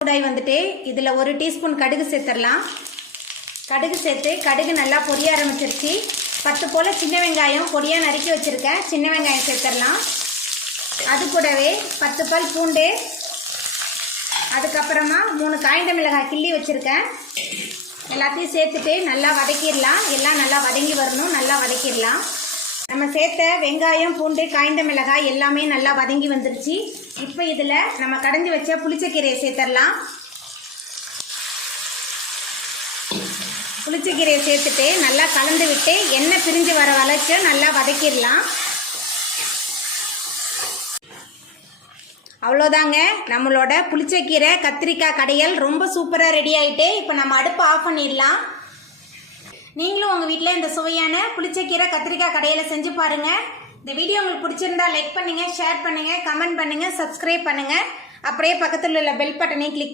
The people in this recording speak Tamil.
சூடாய் வந்துட்டு இதில் 1 டீஸ்பூன் கடுகு சேர்த்துடலாம். கடுகு சேர்த்து கடுகு நல்லா பொரிய ஆரம்பிச்சிருச்சு. 10 போல் சின்ன வெங்காயம் பொடியாக நறுக்கி வச்சுருக்கேன். சின்ன வெங்காயம் சேர்த்துடலாம். அது கூடவே 10 பல் பூண்டு, அதுக்கப்புறமா 3 காய்ந்த மிளகாய் கிள்ளி வச்சுருக்கேன். எல்லாத்தையும் சேர்த்துட்டு நல்லா வதக்கிடலாம். எல்லாம் நல்லா வதங்கி வரணும். நல்லா வதக்கிடலாம். நம்ம சேர்த்த வெங்காயம், பூண்டு, காய்ந்த மிளகாய் எல்லாமே நல்லா வதங்கி வந்துருச்சு. இப்போ இதில் நம்ம கடைஞ்சி வச்ச புளிச்சக்கீரையை சேர்த்துடலாம். புளிச்சக்கீரையை சேர்த்துட்டு நல்லா கலந்து விட்டு எண்ணெய் பிரிஞ்சு வர வரைக்கும் நல்லா வதக்கிடலாம். அவ்வளோதாங்க, நம்மளோட புளிச்சக்கீரை கத்திரிக்காய் கடையல் ரொம்ப சூப்பராக ரெடி ஆகிட்டு. இப்போ நம்ம அடுப்பை ஆஃப் பண்ணிடலாம். நீங்களும் உங்கள் வீட்டில் இந்த சுவையான புளிச்சக்கீரை கத்திரிக்காய் கடையலை செஞ்சு பாருங்கள். இந்த வீடியோ உங்களுக்கு பிடிச்சிருந்தா லைக் பண்ணுங்கள், ஷேர் பண்ணுங்கள், கமெண்ட் பண்ணுங்கள், சப்ஸ்கிரைப் பண்ணுங்கள். அப்படியே பக்கத்தில் உள்ள பெல் பட்டனை கிளிக்